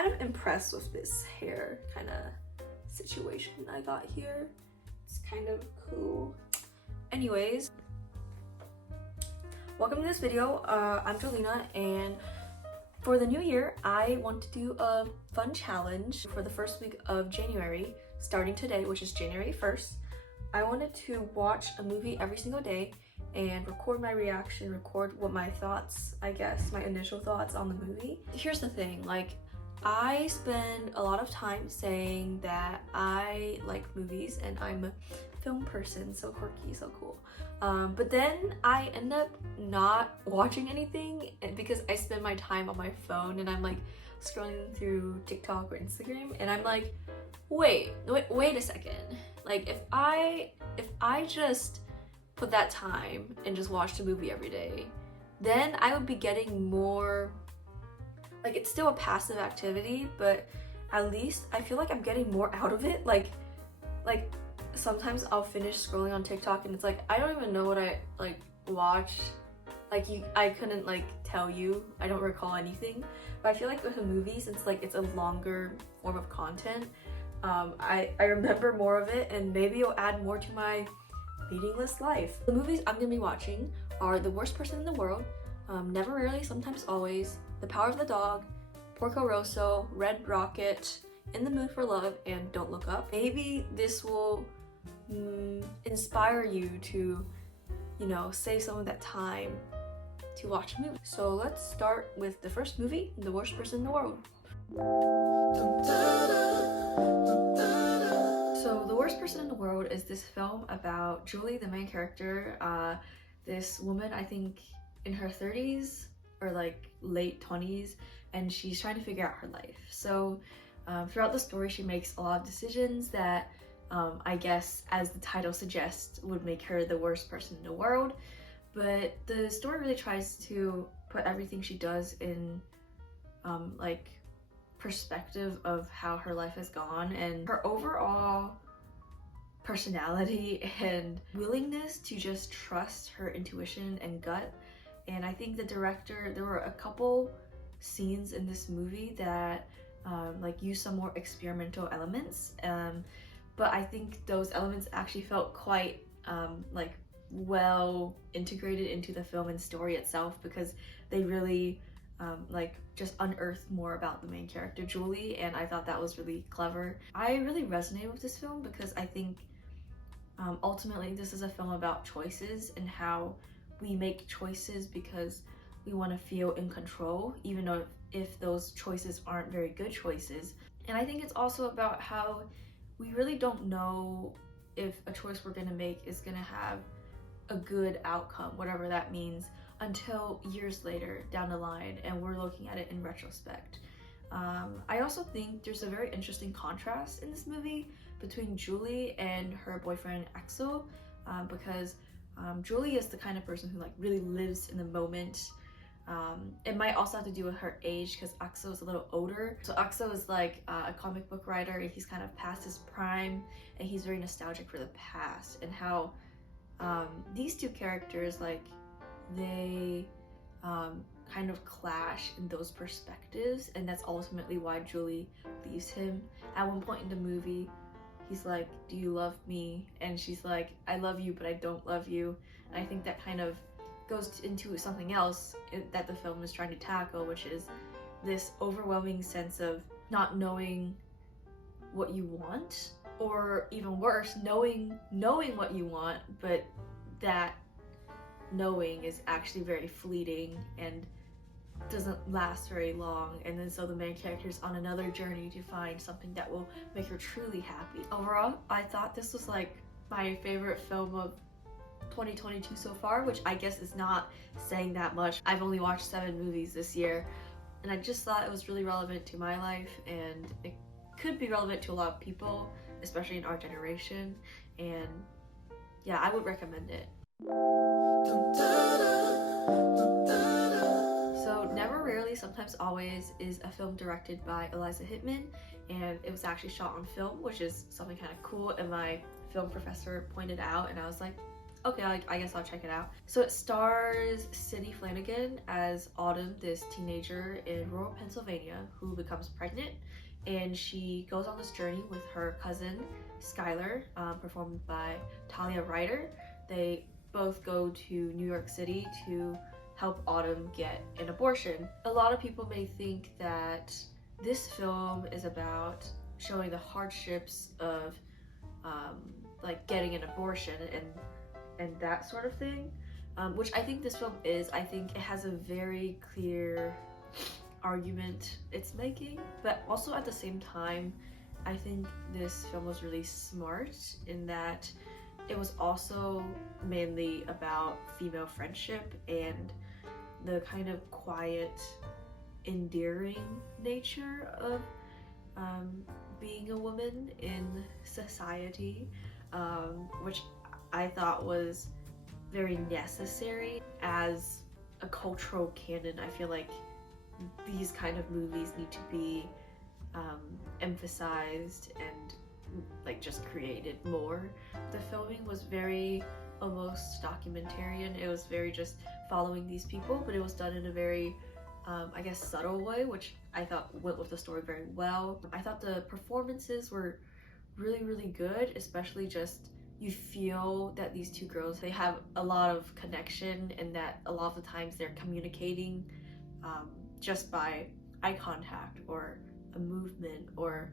kind of impressed with this hair kind of situation I got here. It's kind of cool. Anyways, welcome to this video. I'm Jolina, and for the new year, I want to do a fun challenge for the first week of January, starting today, which is January 1st. I wanted to watch a movie every single day and record my reaction, record what my thoughts, I guess, my initial thoughts on the movie. Here's the thing, like, I spend a lot of time saying that I like movies and I'm a film person, so quirky, so cool. But then I end up not watching anything because I spend my time on my phone and I'm like scrolling through TikTok or Instagram, and I'm like, wait a second. Like, if I just put that time and just watched a movie every day, then I would be getting more, like, it's still a passive activity, but at least I feel like I'm getting more out of it. Like sometimes I'll finish scrolling on TikTok and it's like, I don't even know what I like watched. Like, I couldn't like tell you, I don't recall anything. But I feel like with a movie, since like it's a longer form of content, I remember more of it, and maybe it'll add more to my meaningless life. The movies I'm gonna be watching are The Worst Person in the World, Never Rarely, Sometimes Always, The Power of the Dog, Porco Rosso, Red Rocket, In the Mood for Love, and Don't Look Up. Maybe this will inspire you to, you know, save some of that time to watch a movie. So let's start with the first movie, The Worst Person in the World. So The Worst Person in the World is this film about Julie, the main character, this woman, I think in her 30s or like late 20s, and she's trying to figure out her life. So throughout the story, she makes a lot of decisions that I guess, as the title suggests, would make her the worst person in the world. But the story really tries to put everything she does in like perspective of how her life has gone, and her overall personality and willingness to just trust her intuition and gut. And I think the director, there were a couple scenes in this movie that like use some more experimental elements, but I think those elements actually felt quite like well integrated into the film and story itself, because they really like just unearthed more about the main character Julie, and I thought that was really clever. I really resonate with this film because I think ultimately this is a film about choices and how we make choices because we want to feel in control, even though if those choices aren't very good choices. And I think it's also about how we really don't know if a choice we're gonna make is gonna have a good outcome, whatever that means, until years later down the line and we're looking at it in retrospect. I also think there's a very interesting contrast in this movie between Julie and her boyfriend Axel, because Julie is the kind of person who like really lives in the moment. It might also have to do with her age because Axel is a little older. So Axel is like a comic book writer, and he's kind of past his prime, and he's very nostalgic for the past, and how these two characters, like, they kind of clash in those perspectives, and that's ultimately why Julie leaves him. At one point in the movie, he's like, "Do you love me?" And she's like, "I love you, but I don't love you." And I think that kind of goes into something else that the film is trying to tackle, which is this overwhelming sense of not knowing what you want, or even worse, knowing what you want, but that knowing is actually very fleeting and doesn't last very long. And then so the main character is on another journey to find something that will make her truly happy. Overall, I thought this was like my favorite film of 2022 so far, which I guess is not saying that much. I've only watched 7 movies this year, and I just thought it was really relevant to my life, and it could be relevant to a lot of people, especially in our generation. And yeah, I would recommend it. So Never Rarely, Sometimes Always is a film directed by Eliza Hittman, and it was actually shot on film, which is something kind of cool, and my film professor pointed out, and I was like, okay, I guess I'll check it out. So it stars Sydney Flanagan as Autumn, this teenager in rural Pennsylvania who becomes pregnant, and she goes on this journey with her cousin Skylar, performed by Talia Ryder. They both go to New York City to help Autumn get an abortion. A lot of people may think that this film is about showing the hardships of like getting an abortion and that sort of thing, which I think this film is. I think it has a very clear argument it's making, but also at the same time, I think this film was really smart in that it was also mainly about female friendship and the kind of quiet, endearing nature of being a woman in society, which I thought was very necessary as a cultural canon. I feel like these kind of movies need to be emphasized and like just created more. The filming was very almost documentarian. It was very just following these people, but it was done in a very I guess subtle way, which I thought went with the story very well. I thought the performances were really good, especially just you feel that these two girls, they have a lot of connection and that a lot of the times they're communicating just by eye contact or a movement or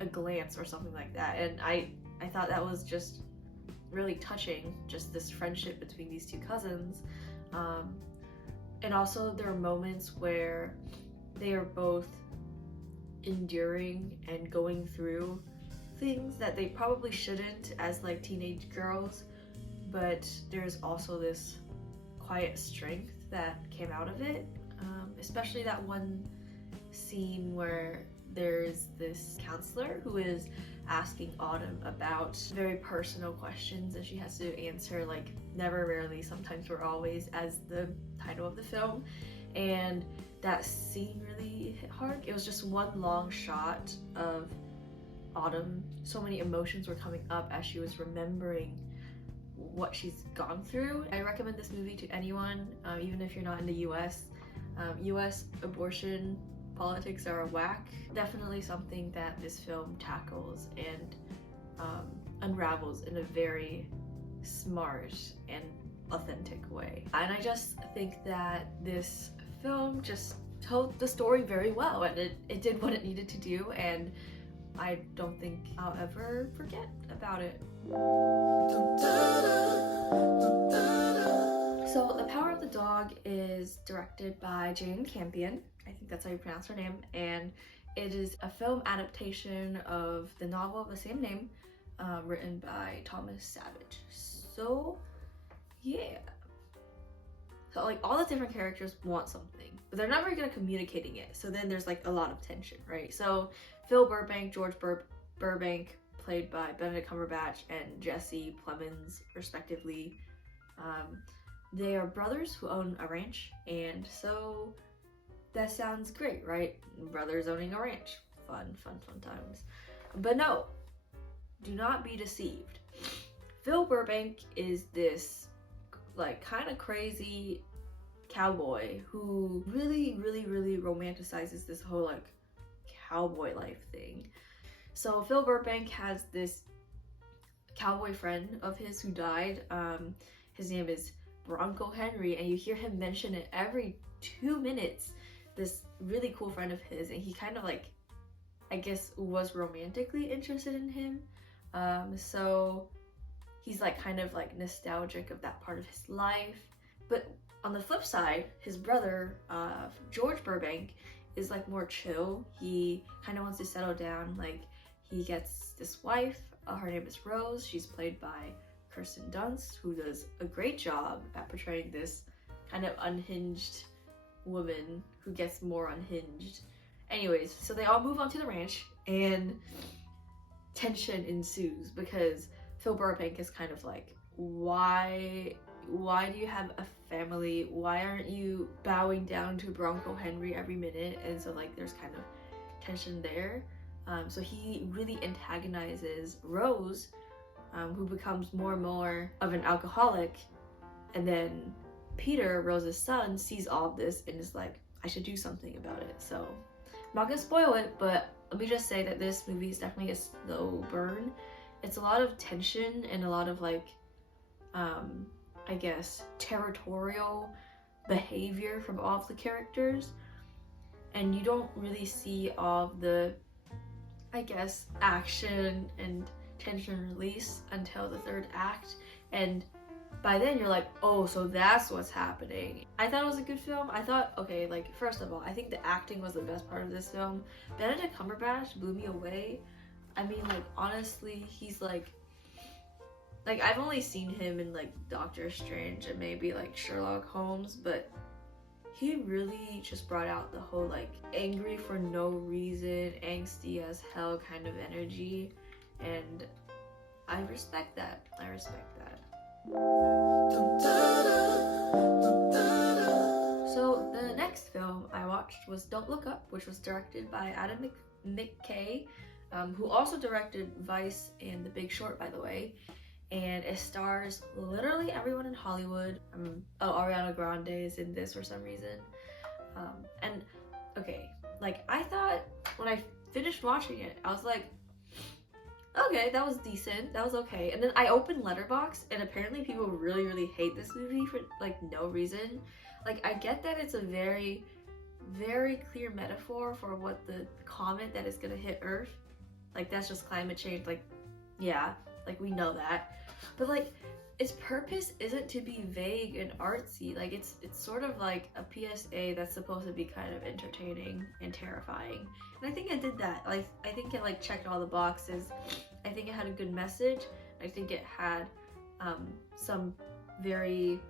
a glance or something like that. And I thought that was just really touching, just this friendship between these two cousins. And also there are moments where they are both enduring and going through things that they probably shouldn't as like teenage girls, but there's also this quiet strength that came out of it, especially that one scene where there's this counselor who is asking Autumn about very personal questions and she has to answer like never, rarely, sometimes, or always as the title of the film, and that scene really hit hard. It was just one long shot of Autumn. So many emotions were coming up as she was remembering what she's gone through. I recommend this movie to anyone, even if you're not in the US. US abortion politics are whack. Definitely something that this film tackles and unravels in a very smart and authentic way. And I just think that this film just told the story very well, and it did what it needed to do, and I don't think I'll ever forget about it. So The Power of the Dog is directed by Jane Campion. I think that's how you pronounce her name, and it is a film adaptation of the novel of the same name, written by Thomas Savage. So yeah, so like all the different characters want something, but they're never good at communicating it, so then there's like a lot of tension, right? So Phil Burbank, George Burbank, played by Benedict Cumberbatch, and Jesse Plemons respectively, they are brothers who own a ranch, and so that sounds great, right? Brothers owning a ranch. Fun times. But no, do not be deceived. Phil Burbank is this like kind of crazy cowboy who really romanticizes this whole like cowboy life thing. So Phil Burbank has this cowboy friend of his who died. His name is Bronco Henry, and you hear him mention it every 2 minutes. This really cool friend of his, and he kind of like, I guess, was romantically interested in him. So he's like kind of like nostalgic of that part of his life. But on the flip side, his brother, George Burbank, is like more chill. He kind of wants to settle down. Like he gets this wife, her name is Rose. She's played by Kirsten Dunst, who does a great job at portraying this kind of unhinged woman who gets more unhinged. Anyways, so they all move onto the ranch and tension ensues because Phil Burbank is kind of like, why do you have a family? Why aren't you bowing down to Bronco Henry every minute? And so like there's kind of tension there. So he really antagonizes Rose, who becomes more and more of an alcoholic, and then Peter, Rose's son, sees all of this and is like, I should do something about it. So I'm not gonna spoil it, but let me just say that this movie is definitely a slow burn. It's a lot of tension and a lot of like, I guess, territorial behavior from all of the characters. And you don't really see all of the, I guess, action and tension release until the third act. And by then you're like, oh, so that's what's happening. I thought it was a good film. I thought, okay, like, first of all, I think the acting was the best part of this film. Benedict Cumberbatch blew me away. I mean, like, honestly, he's like, I've only seen him in like Doctor Strange and maybe like Sherlock Holmes, but he really just brought out the whole like angry for no reason, angsty as hell kind of energy, and I respect that. I respect that. So the next film I watched was Don't Look Up, which was directed by Adam McKay, who also directed Vice and The Big Short, by the way. And it stars literally everyone in Hollywood. Ariana Grande is in this for some reason. And okay, like, I thought when I finished watching it, I was like, okay, that was decent, that was okay. And then I opened Letterboxd, and apparently people really, really hate this movie for like no reason. Like, I get that it's a very, very clear metaphor for what the comet that is gonna hit Earth. Like, that's just climate change. Like, yeah, like, we know that. But like, its purpose isn't to be vague and artsy. Like, it's sort of like a PSA that's supposed to be kind of entertaining and terrifying. And I think it did that. Like, I think it like checked all the boxes. I think it had a good message. I think it had some very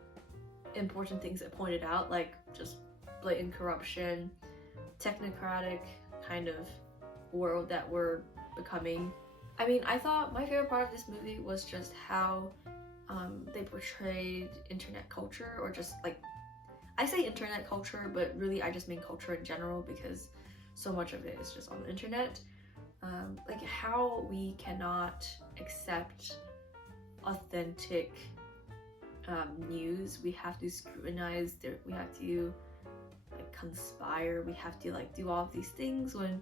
important things it pointed out, like just blatant corruption, technocratic kind of world that we're becoming. I mean, I thought my favorite part of this movie was just how they portrayed internet culture, or just like, I say internet culture, but really I just mean culture in general, because so much of it is just on the internet. Like, how we cannot accept authentic news. We have to scrutinize, we have to like conspire, we have to like do all of these things when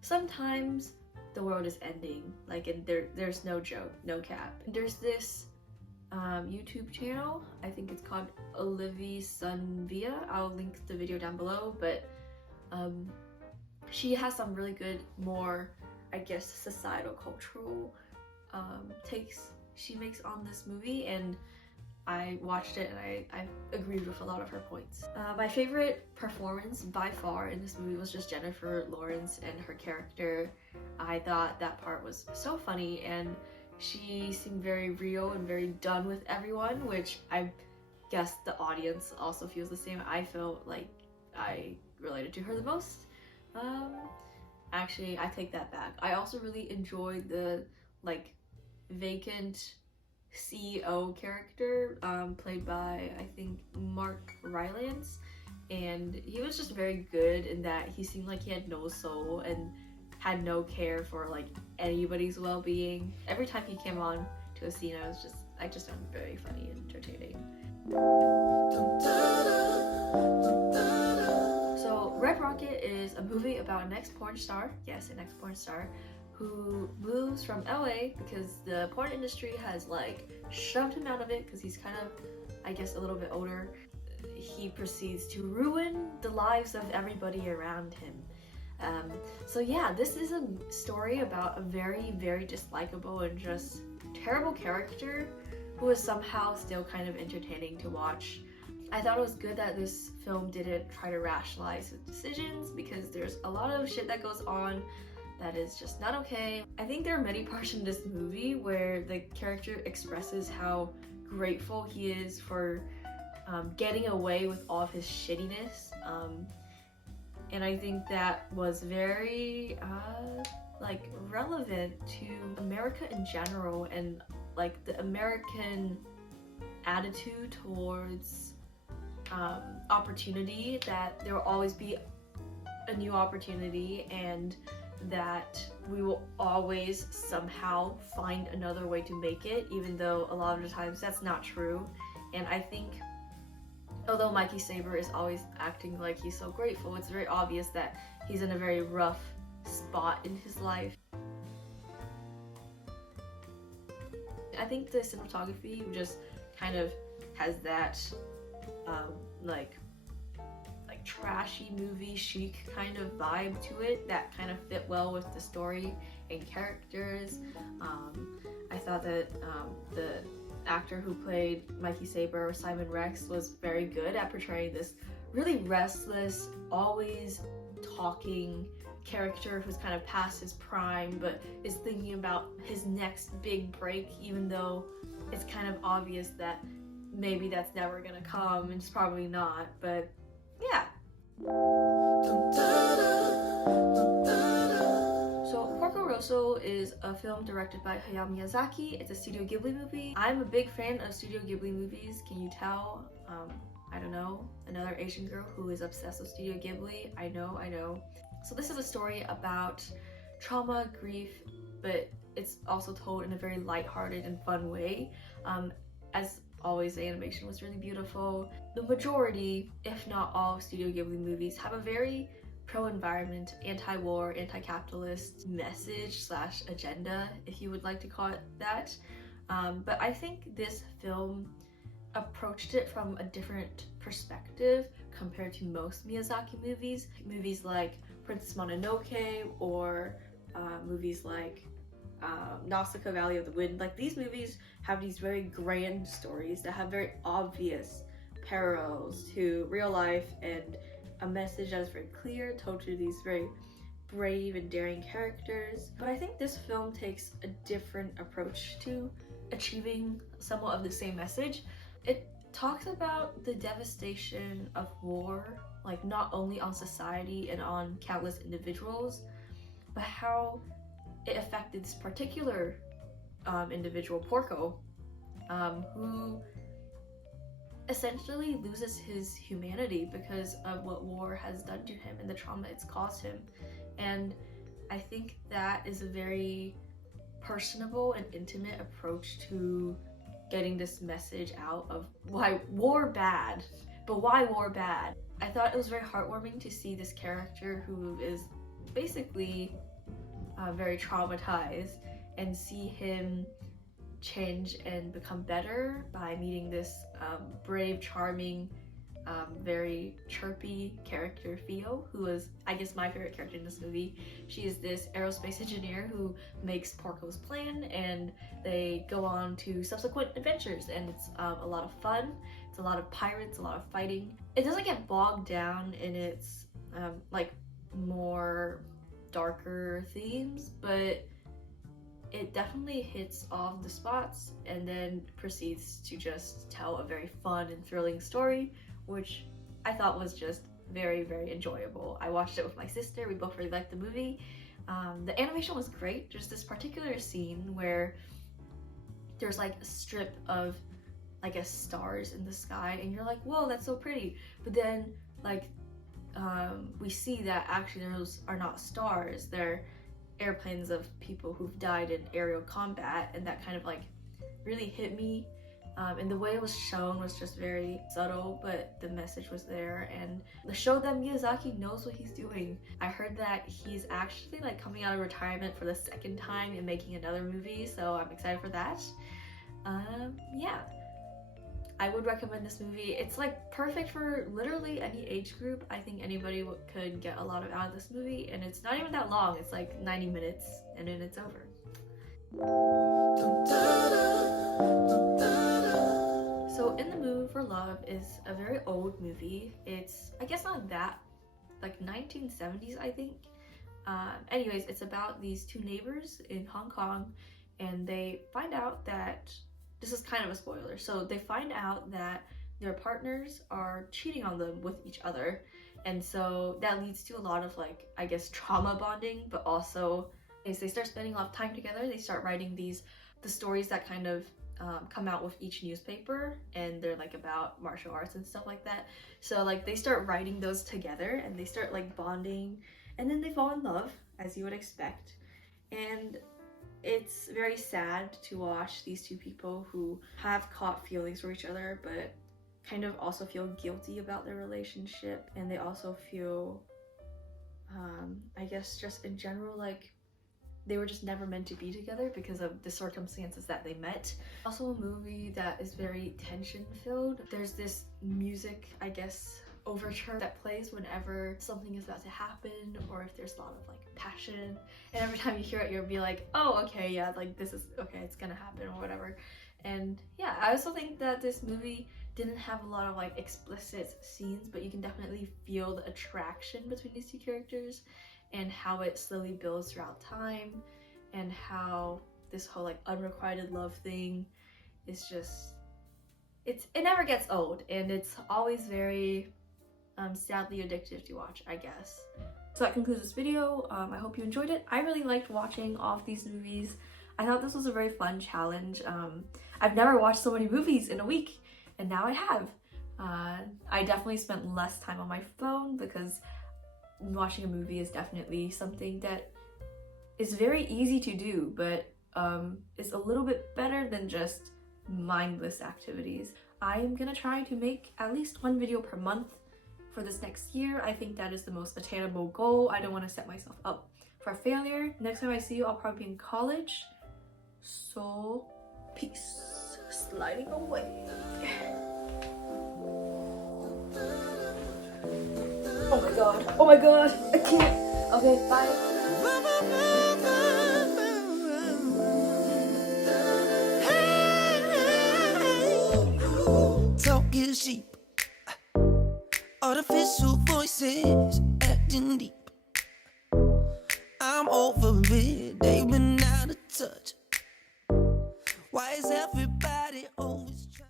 sometimes the world is ending, like, and there's no joke, no cap. There's this YouTube channel, I think it's called Olivia Sunvia. I'll link the video down below, but she has some really good, more, I guess, societal, cultural takes she makes on this movie, and I watched it and I agreed with a lot of her points. My favorite performance by far in this movie was just Jennifer Lawrence and her character. I thought that part was so funny, and she seemed very real and very done with everyone, which I guess the audience also feels the same. I felt like I related to her the most. Actually, I take that back. I also really enjoyed the like vacant CEO character, played by, I think, Mark Rylance, and he was just very good in that he seemed like he had no soul and had no care for like anybody's well-being. Every time he came on to a scene, I just found him very funny and entertaining. So Red Rocket is a movie about an ex-porn star, yes, an ex-porn star, who moves from LA because the porn industry has like shoved him out of it because he's kind of, I guess, a little bit older. He proceeds to ruin the lives of everybody around him. So yeah, this is a story about a very, very dislikable and just terrible character who is somehow still kind of entertaining to watch. I thought it was good that this film didn't try to rationalize his decisions, because there's a lot of shit that goes on that is just not okay. I think there are many parts in this movie where the character expresses how grateful he is for getting away with all of his shittiness. And I think that was very like relevant to America in general, and like the American attitude towards opportunity, that there will always be a new opportunity, and that we will always somehow find another way to make it, even though a lot of the times that's not true. And I think although Mikey Saber is always acting like he's so grateful, it's very obvious that he's in a very rough spot in his life. I think the cinematography just kind of has that like trashy movie chic kind of vibe to it that kind of fit well with the story and characters. I thought that the actor who played Mikey Saber, or Simon Rex, was very good at portraying this really restless, always talking character who's kind of past his prime but is thinking about his next big break, even though it's kind of obvious that maybe that's never gonna come, and it's probably not, but yeah. So Porco Rosso is a film directed by Hayao Miyazaki. It's a Studio Ghibli movie. I'm a big fan of Studio Ghibli movies, can you tell? I don't know, another Asian girl who is obsessed with Studio Ghibli. I know. So this is a story about trauma, grief, but it's also told in a very lighthearted and fun way. As always, the animation was really beautiful. The majority, if not all, Studio Ghibli movies have a very pro-environment, anti-war, anti-capitalist message / agenda, if you would like to call it that. But I think this film approached it from a different perspective compared to most Miyazaki movies. Movies like Princess Mononoke or movies like Nausicaa Valley of the Wind. Like, these movies have these very grand stories that have very obvious parallels to real life and a message that is very clear, told to these very brave and daring characters. But I think this film takes a different approach to achieving somewhat of the same message. It talks about the devastation of war, like not only on society and on countless individuals, but how it affected this particular individual, Porco, who essentially loses his humanity because of what war has done to him and the trauma it's caused him. And I think that is a very personable and intimate approach to getting this message out of why war bad, but why war bad. I thought it was very heartwarming to see this character who is basically very traumatized and see him change and become better by meeting this brave, charming, very chirpy character, Fio, who is, I guess, my favorite character in this movie. She is this aerospace engineer who makes Porco's plan, and they go on to subsequent adventures, and it's a lot of fun. It's a lot of pirates, a lot of fighting. It doesn't get bogged down in its like more darker themes, but it definitely hits all of the spots and then proceeds to just tell a very fun and thrilling story, which I thought was just very, very enjoyable. I watched it with my sister. We both really liked the movie. The animation was great. There's this particular scene where there's like a strip of, I guess, stars in the sky, and you're like, whoa, that's so pretty. But then like we see that actually those are not stars. They're airplanes of people who've died in aerial combat, and that kind of like really hit me. And the way it was shown was just very subtle, but the message was there, and the show that Miyazaki knows what he's doing. I heard that he's actually like coming out of retirement for the second time and making another movie, so I'm excited for that. Yeah, I would recommend this movie. It's like perfect for literally any age group. I think anybody could get a lot out of this movie, and it's not even that long. It's like 90 minutes and then it's over. So In the Mood for Love is a very old movie. It's, I guess, not that, like 1970s, I think. Anyways, it's about these two neighbors in Hong Kong, and they find out that, this is kind of a spoiler, so they find out that their partners are cheating on them with each other, and so that leads to a lot of, like, I guess, trauma bonding, but also as they start spending a lot of time together, they start writing the stories that kind of come out with each newspaper, and they're like about martial arts and stuff like that. So like they start writing those together, and they start like bonding, and then they fall in love, as you would expect. And it's very sad to watch these two people who have caught feelings for each other, but kind of also feel guilty about their relationship, and they also feel, I guess just in general, like they were just never meant to be together because of the circumstances that they met. Also a movie that is very tension filled. There's this music, I guess, overture that plays whenever something is about to happen, or if there's a lot of like passion, and every time you hear it you'll be like, oh okay, yeah, like this is okay, it's gonna happen or whatever. And yeah, I also think that this movie didn't have a lot of like explicit scenes, but you can definitely feel the attraction between these two characters and how it slowly builds throughout time, and how this whole like unrequited love thing is just, it never gets old, and it's always very sadly addictive to watch, I guess. So that concludes this video. I hope you enjoyed it. I really liked watching all of these movies. I thought this was a very fun challenge. I've never watched so many movies in a week, and now I have. I definitely spent less time on my phone because watching a movie is definitely something that is very easy to do, but it's a little bit better than just mindless activities. I'm gonna try to make at least one video per month for this next year. I think that is the most attainable goal. I don't want to set myself up for failure. Next time I see you, I'll probably be in college. So, peace. Sliding away. Oh my god. Oh my god. I can't. Okay, bye. Talk is cheap. Artificial voices acting deep. I'm over it. They've been out of touch. Why is everybody over?